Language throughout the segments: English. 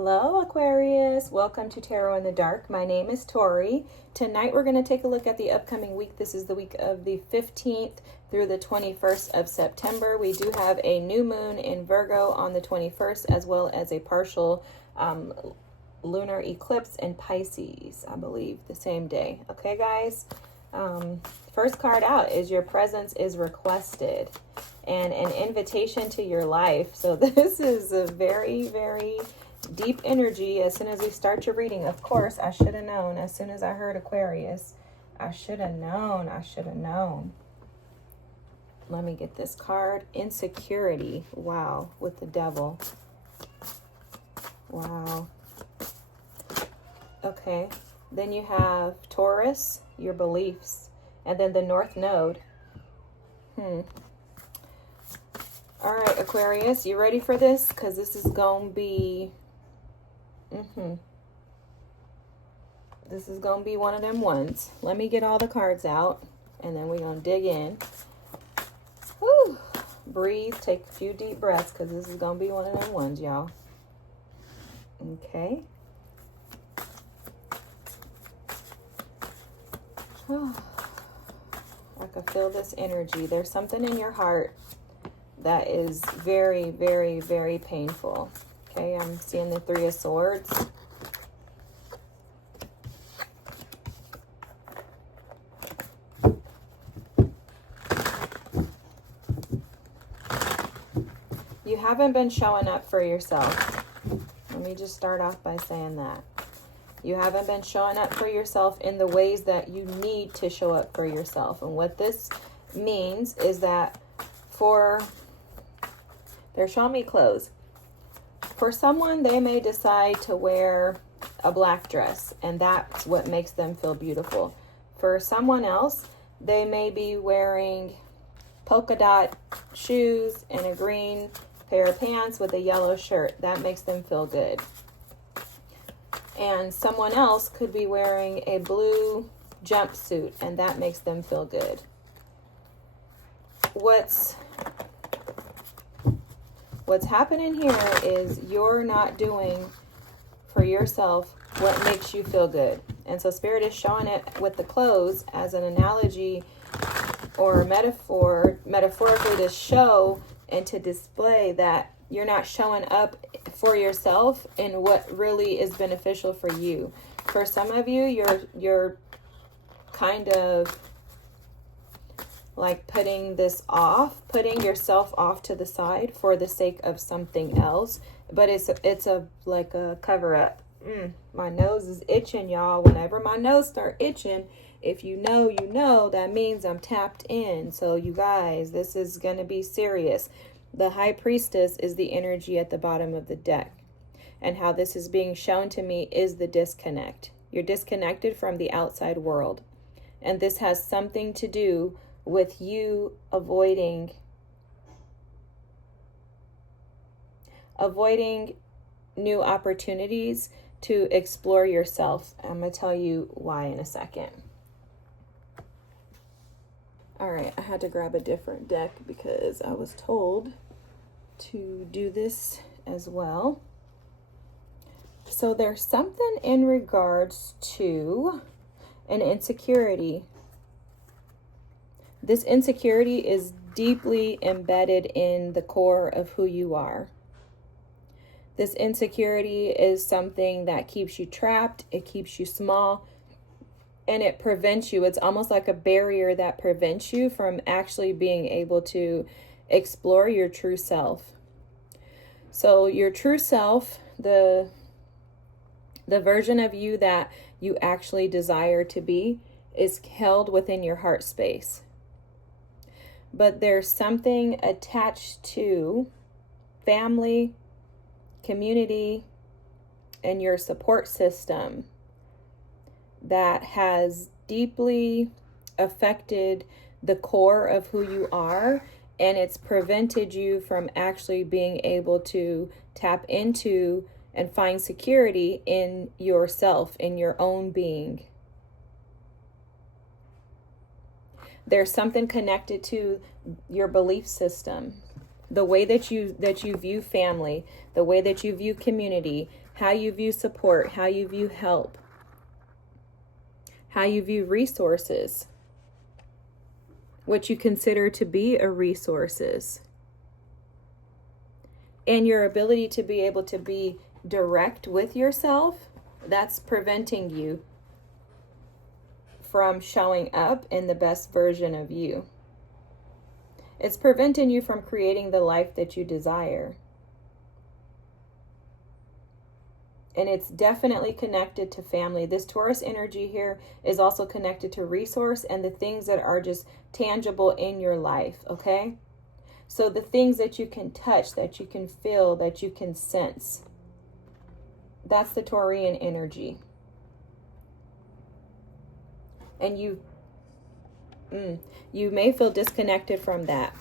Hello Aquarius, welcome to Tarot in the Dark. My name is Tori. Tonight we're going to take a look at the upcoming week. This is the week of the 15th through the 21st of September. We do have a new moon in Virgo on the 21st, as well as a partial lunar eclipse in Pisces, I believe, the same day. Okay guys, first card out is your presence is requested and an invitation to your life. So this is a very, very deep energy. As soon as we start your reading, of course, I should have known. As soon as I heard Aquarius, I should have known. Let me get this card. Insecurity. Wow. With the devil. Wow. Okay. Then you have Taurus, your beliefs. And then the North Node. All right, Aquarius, you ready for this? Because this is going to be... This is going to be one of them ones. Let me get all the cards out, and then we're going to dig in. Whew. Breathe, take a few deep breaths, because this is going to be one of them ones, y'all. Okay. I can feel this energy. There's something in your heart that is very, very, very painful. Okay, I'm seeing the Three of Swords. You haven't been showing up for yourself. Let me just start off by saying that. You haven't been showing up for yourself in the ways that you need to show up for yourself. And what this means is that they're showing me clothes. For someone, they may decide to wear a black dress, and that's what makes them feel beautiful. For someone else, they may be wearing polka dot shoes and a green pair of pants with a yellow shirt. That makes them feel good. And someone else could be wearing a blue jumpsuit, and that makes them feel good. What's happening here is you're not doing for yourself what makes you feel good. And so Spirit is showing it with the clothes as an analogy or a metaphorically to show and to display that you're not showing up for yourself in what really is beneficial for you. For some of you, you're kind of like putting yourself off to the side for the sake of something else. But it's like a cover up. My nose is itching, y'all. Whenever my nose start itching, if you know, that means I'm tapped in. So you guys, this is going to be serious. The High Priestess is the energy at the bottom of the deck. And how this is being shown to me is the disconnect. You're disconnected from the outside world. And this has something to do with you avoiding new opportunities to explore yourself. I'm going to tell you why in a second. All right, I had to grab a different deck because I was told to do this as well. So there's something in regards to an insecurity. This insecurity is deeply embedded in the core of who you are. This insecurity is something that keeps you trapped. It keeps you small. And it prevents you. It's almost like a barrier that prevents you from actually being able to explore your true self. So your true self, the version of you that you actually desire to be, is held within your heart space. But there's something attached to family, community, and your support system that has deeply affected the core of who you are, and it's prevented you from actually being able to tap into and find security in yourself, in your own being. There's something connected to your belief system, the way that you view family, the way that you view community, how you view support, how you view help, how you view resources, what you consider to be a resources, and your ability to be able to be direct with yourself. That's preventing you from showing up in the best version of you. It's preventing you from creating the life that you desire. And it's definitely connected to family. This Taurus energy here is also connected to resource and the things that are just tangible in your life, okay? So the things that you can touch, that you can feel, that you can sense. That's the Taurian energy. And you may feel disconnected from that.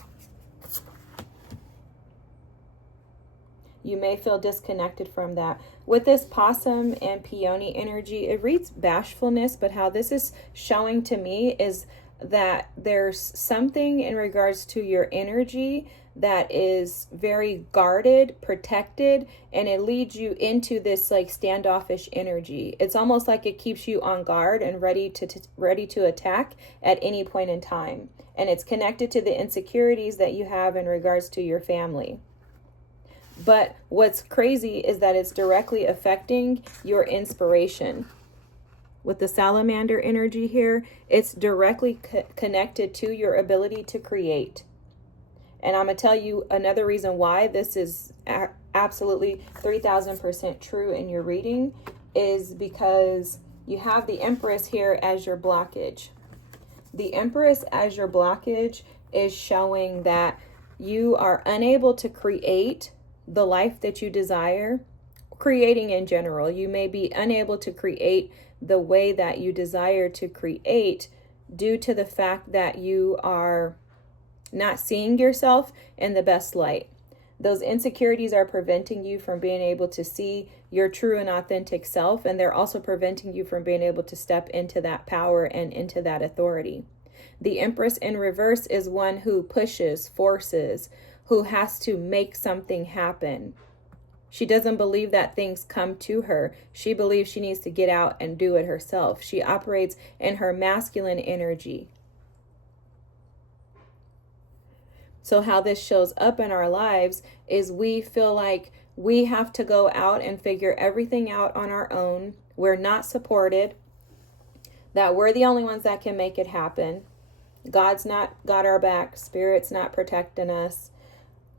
You may feel disconnected from that. With this possum and peony energy, it reads bashfulness, but how this is showing to me is that there's something in regards to your energy that is very guarded, protected, and it leads you into this like standoffish energy. It's almost like it keeps you on guard and ready to attack at any point in time. And it's connected to the insecurities that you have in regards to your family. But what's crazy is that it's directly affecting your inspiration. With the salamander energy here, it's directly connected to your ability to create. And I'm going to tell you another reason why this is absolutely 3,000% true in your reading is because you have the Empress here as your blockage. The Empress as your blockage is showing that you are unable to create the life that you desire, creating in general. You may be unable to create the way that you desire to create due to the fact that you are not seeing yourself in the best light. Those insecurities are preventing you from being able to see your true and authentic self, and they're also preventing you from being able to step into that power and into that authority. The Empress in reverse is one who pushes, forces, who has to make something happen. She doesn't believe that things come to her. She believes she needs to get out and do it herself. She operates in her masculine energy. So how this shows up in our lives is we feel like we have to go out and figure everything out on our own. We're not supported, that we're the only ones that can make it happen. God's not got our back. Spirit's not protecting us.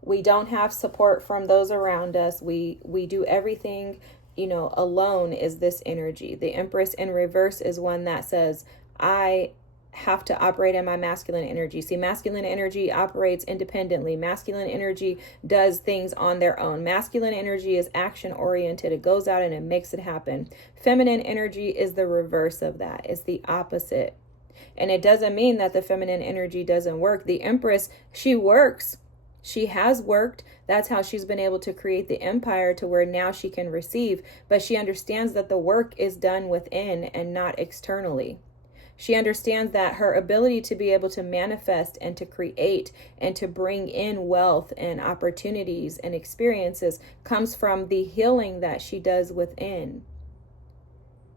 We don't have support from those around us. We do everything, alone is this energy. The Empress in reverse is one that says, I have to operate in my masculine energy. See, masculine energy operates independently. Masculine energy does things on their own. Masculine energy is action oriented. It goes out and it makes it happen. Feminine energy is the reverse of that. It's the opposite. And it doesn't mean that the feminine energy doesn't work. The Empress, she works. She has worked. That's how she's been able to create the empire to where now she can receive. But she understands that the work is done within and not externally. She understands that her ability to be able to manifest and to create and to bring in wealth and opportunities and experiences comes from the healing that she does within.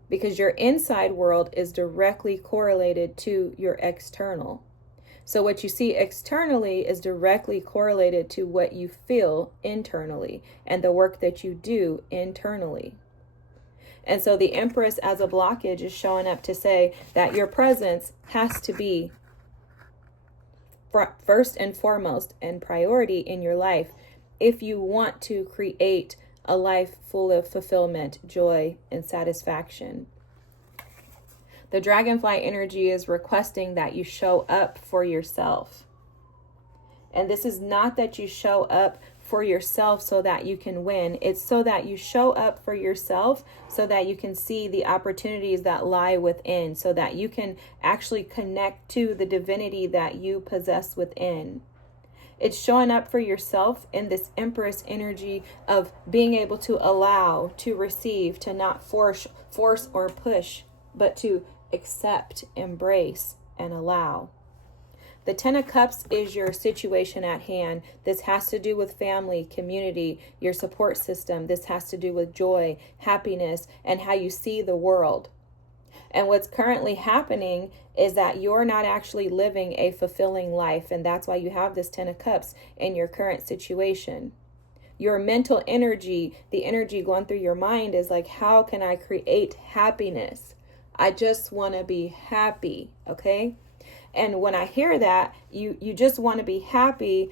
Because your inside world is directly correlated to your external. So what you see externally is directly correlated to what you feel internally and the work that you do internally. And so the Empress as a blockage is showing up to say that your presence has to be first and foremost and priority in your life if you want to create a life full of fulfillment, joy, and satisfaction. The dragonfly energy is requesting that you show up for yourself. And this is not that you show up for yourself so that you can win. It's so that you show up for yourself so that you can see the opportunities that lie within, so that you can actually connect to the divinity that you possess within. It's showing up for yourself in this Empress energy of being able to allow, to receive, to not force or push, but to accept, embrace, and allow. The Ten of Cups is your situation at hand. This has to do with family, community, your support system. This has to do with joy, happiness, and how you see the world. And what's currently happening is that you're not actually living a fulfilling life. And that's why you have this Ten of Cups in your current situation. Your mental energy, the energy going through your mind is like, how can I create happiness? I just want to be happy, okay? And when I hear that, you just want to be happy,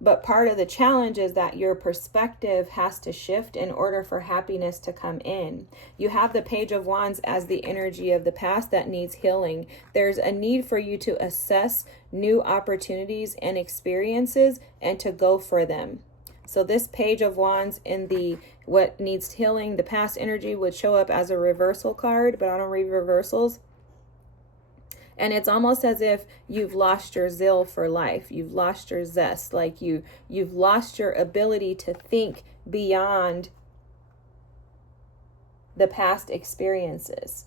but part of the challenge is that your perspective has to shift in order for happiness to come in. You have the Page of Wands as the energy of the past that needs healing. There's a need for you to assess new opportunities and experiences and to go for them. So this Page of Wands in the what needs healing, the past energy would show up as a reversal card, but I don't read reversals. And it's almost as if you've lost your zeal for life. You've lost your zest. Like you've lost your ability to think beyond the past experiences.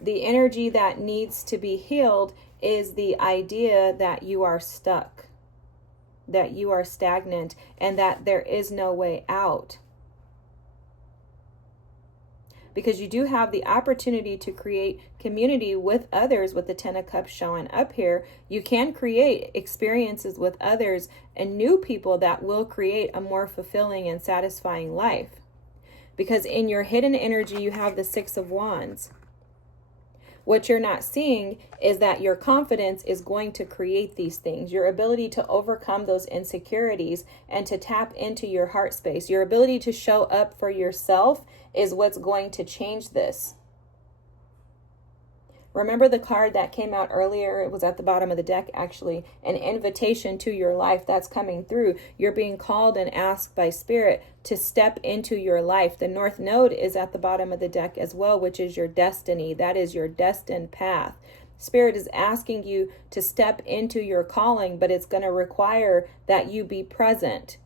The energy that needs to be healed is the idea that you are stuck, that you are stagnant, and that there is no way out. Because you do have the opportunity to create community with others with the Ten of Cups showing up here. You can create experiences with others and new people that will create a more fulfilling and satisfying life. Because in your hidden energy, you have the Six of Wands. What you're not seeing is that your confidence is going to create these things. Your ability to overcome those insecurities and to tap into your heart space. Your ability to show up for yourself is what's going to change this. Remember the card that came out earlier? It was at the bottom of the deck, actually. An invitation to your life that's coming through. You're being called and asked by Spirit to step into your life. The North Node is at the bottom of the deck as well, which is your destiny. That is your destined path. Spirit is asking you to step into your calling, but it's going to require that you be present.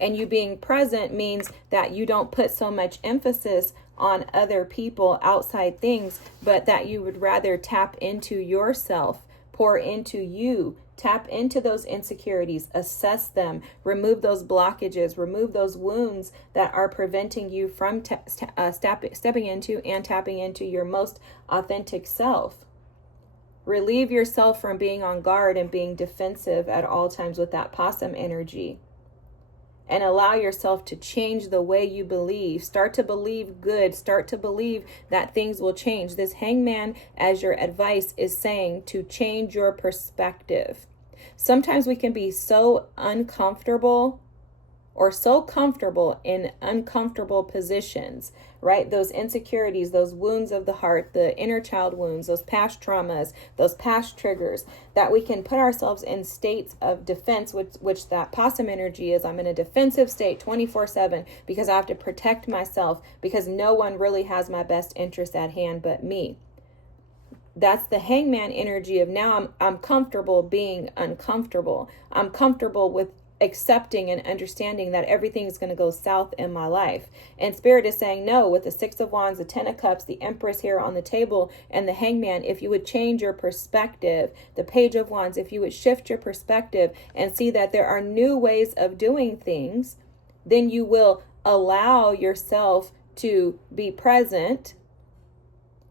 And you being present means that you don't put so much emphasis on other people, outside things, but that you would rather tap into yourself, pour into you, tap into those insecurities, assess them, remove those blockages, remove those wounds that are preventing you from stepping into and tapping into your most authentic self. Relieve yourself from being on guard and being defensive at all times with that possum energy. And allow yourself to change the way you believe. Start to believe good. Start to believe that things will change. This Hangman, as your advice, is saying to change your perspective. Sometimes we can be so uncomfortable or so comfortable in uncomfortable positions, right? Those insecurities, those wounds of the heart, the inner child wounds, those past traumas, those past triggers, that we can put ourselves in states of defense, which that possum energy is. I'm in a defensive state 24/7 because I have to protect myself, because no one really has my best interest at hand but me. That's the Hangman energy of now I'm comfortable being uncomfortable. I'm comfortable with accepting and understanding that everything is going to go south in my life. And Spirit is saying no, with the Six of Wands, the Ten of Cups, the Empress here on the table, and the Hangman. If you would change your perspective, the Page of Wands, if you would shift your perspective and see that there are new ways of doing things, then you will allow yourself to be present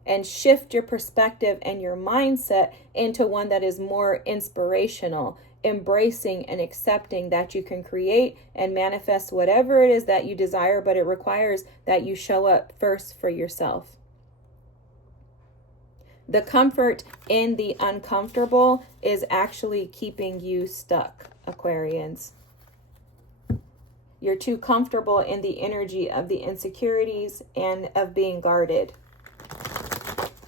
and shift your perspective and your mindset into one that is more inspirational, embracing and accepting that you can create and manifest whatever it is that you desire, but it requires that you show up first for yourself. The comfort in the uncomfortable is actually keeping you stuck, Aquarians. You're too comfortable in the energy of the insecurities and of being guarded.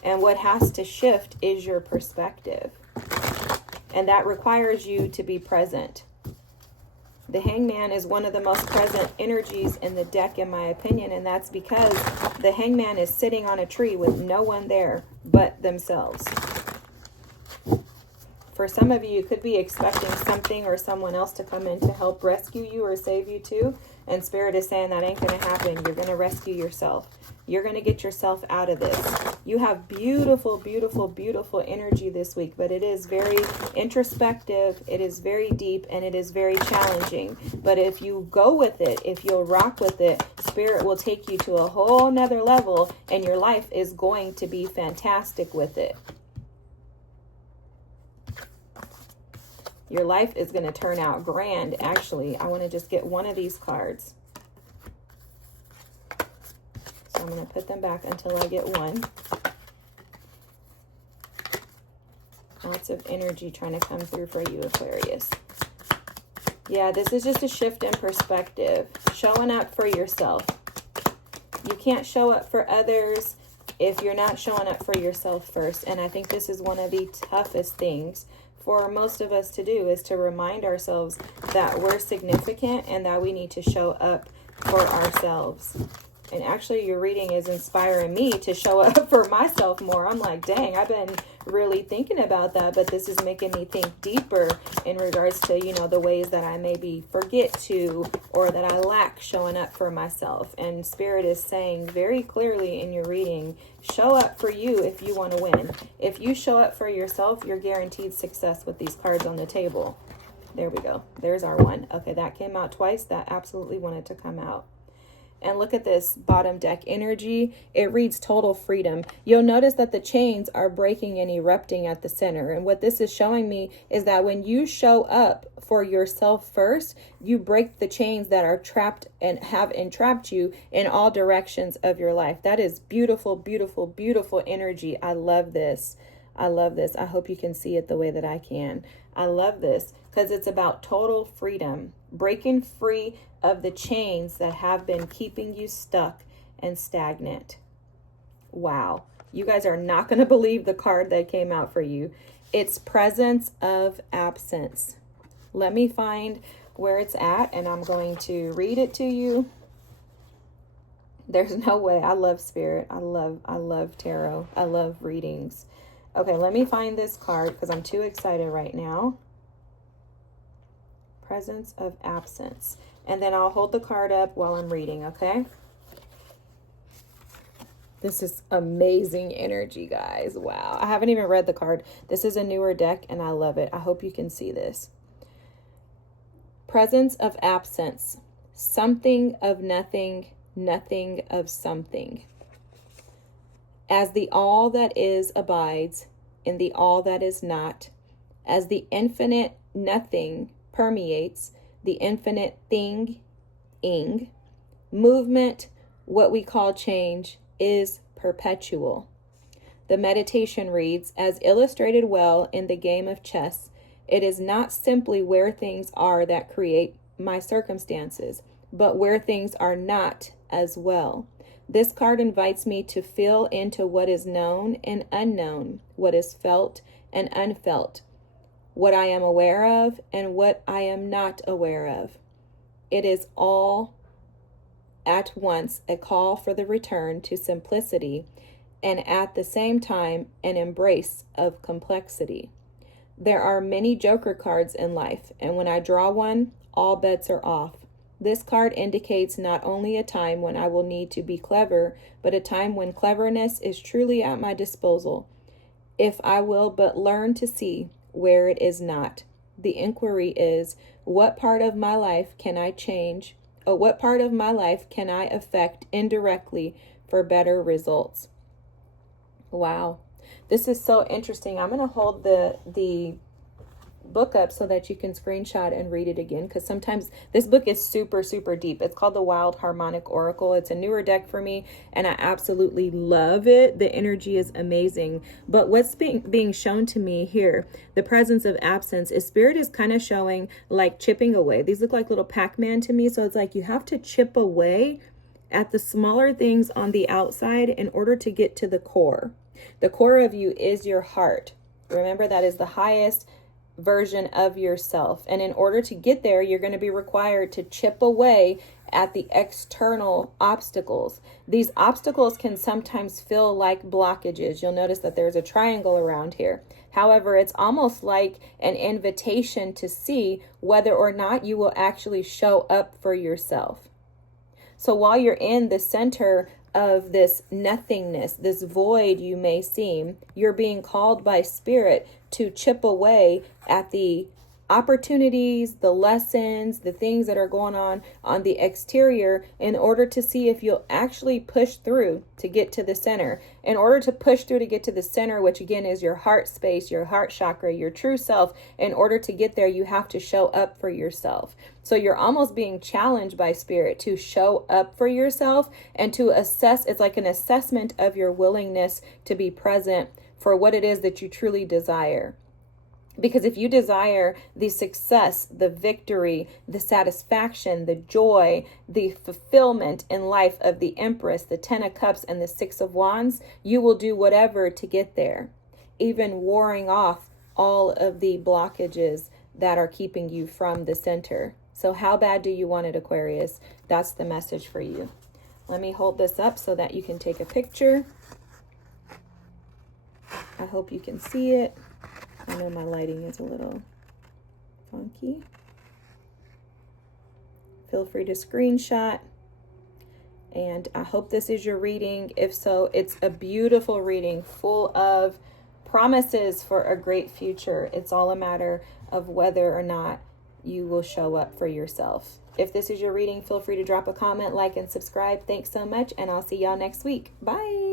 And what has to shift is your perspective. And that requires you to be present. The Hangman is one of the most present energies in the deck, in my opinion, and that's because the Hangman is sitting on a tree with no one there but themselves. For some of you, you could be expecting something or someone else to come in to help rescue you or save you too. And Spirit is saying that ain't going to happen. You're going to rescue yourself. You're going to get yourself out of this. You have beautiful, beautiful, beautiful energy this week, but it is very introspective. It is very deep, and it is very challenging. But if you go with it, if you'll rock with it, Spirit will take you to a whole nother level, and your life is going to be fantastic with it. Your life is going to turn out grand. Actually, I want to just get one of these cards. So I'm going to put them back until I get one. Lots of energy trying to come through for you, Aquarius. Yeah, this is just a shift in perspective. Showing up for yourself. You can't show up for others if you're not showing up for yourself first. And I think this is one of the toughest things for most of us to do, is to remind ourselves that we're significant and that we need to show up for ourselves. And actually, your reading is inspiring me to show up for myself more. I'm like, dang, I've been really thinking about that, but this is making me think deeper in regards to, you know, the ways that I maybe forget to, or that I lack showing up for myself. And Spirit is saying very clearly in your reading, show up for you if you want to win. If you show up for yourself, you're guaranteed success with these cards on the table. There we go. There's our one. Okay, that came out twice. That absolutely wanted to come out. And look at this bottom deck energy. It reads total freedom. You'll notice that the chains are breaking and erupting at the center. And what this is showing me is that when you show up for yourself first, you break the chains that are trapped and have entrapped you in all directions of your life. That is beautiful, beautiful, beautiful energy. I love this. I love this. I hope you can see it the way that I can. I love this because it's about total freedom, breaking free of the chains that have been keeping you stuck and stagnant. Wow. You guys are not going to believe the card that came out for you. It's presence of absence. Let me find where it's at, and I'm going to read it to you. There's no way. I love Spirit. I love tarot. I love readings. Okay, let me find this card because I'm too excited right now. Presence of absence. And then I'll hold the card up while I'm reading, okay? This is amazing energy, guys. Wow. I haven't even read the card. This is a newer deck, and I love it. I hope you can see this. Presence of absence. Something of nothing, nothing of something. As the all that is abides in the all that is not, as the infinite nothing permeates the infinite thing-ing, movement, what we call change, is perpetual. The meditation reads, as illustrated well in the game of chess, it is not simply where things are that create my circumstances, but where things are not as well. This card invites me to feel into what is known and unknown, what is felt and unfelt, what I am aware of and what I am not aware of. It is all at once a call for the return to simplicity and at the same time an embrace of complexity. There are many joker cards in life, and when I draw one, all bets are off. This card indicates not only a time when I will need to be clever, but a time when cleverness is truly at my disposal, if I will but learn to see where it is not. The inquiry is, what part of my life can I change? Or what part of my life can I affect indirectly for better results? Wow. This is so interesting. I'm going to hold the book up so that you can screenshot and read it again, because sometimes this book is super, super deep. It's called The Wild Harmonic Oracle. It's a newer deck for me, and I absolutely love it. The energy is amazing. But what's being shown to me here, the presence of absence, is Spirit is kind of showing like chipping away. These look like little Pac-Man to me. So it's like you have to chip away at the smaller things on the outside in order to get to the core. The core of you is your heart. Remember, that is the highest version of yourself. And in order to get there, you're going to be required to chip away at the external obstacles. These obstacles can sometimes feel like blockages. You'll notice that there's a triangle around here. However, it's almost like an invitation to see whether or not you will actually show up for yourself. So while you're in the center of this nothingness, this void you may seem, you're being called by Spirit to chip away at the opportunities, the lessons, the things that are going on the exterior, in order to see if you'll actually push through to get to the center. In order to push through to get to the center, which again is your heart space, your heart chakra, your true self, in order to get there, you have to show up for yourself. So you're almost being challenged by Spirit to show up for yourself and to assess. It's like an assessment of your willingness to be present for what it is that you truly desire. Because if you desire the success, the victory, the satisfaction, the joy, the fulfillment in life of the Empress, the 10 of Cups, and the 6 of Wands, you will do whatever to get there, even warring off all of the blockages that are keeping you from the center. So how bad do you want it, Aquarius? That's the message for you. Let me hold this up so that you can take a picture. I hope you can see it. I know my lighting is a little funky. Feel free to screenshot. And I hope this is your reading. If so, it's a beautiful reading full of promises for a great future. It's all a matter of whether or not you will show up for yourself. If this is your reading, feel free to drop a comment, like, and subscribe. Thanks so much, and I'll see y'all next week. Bye.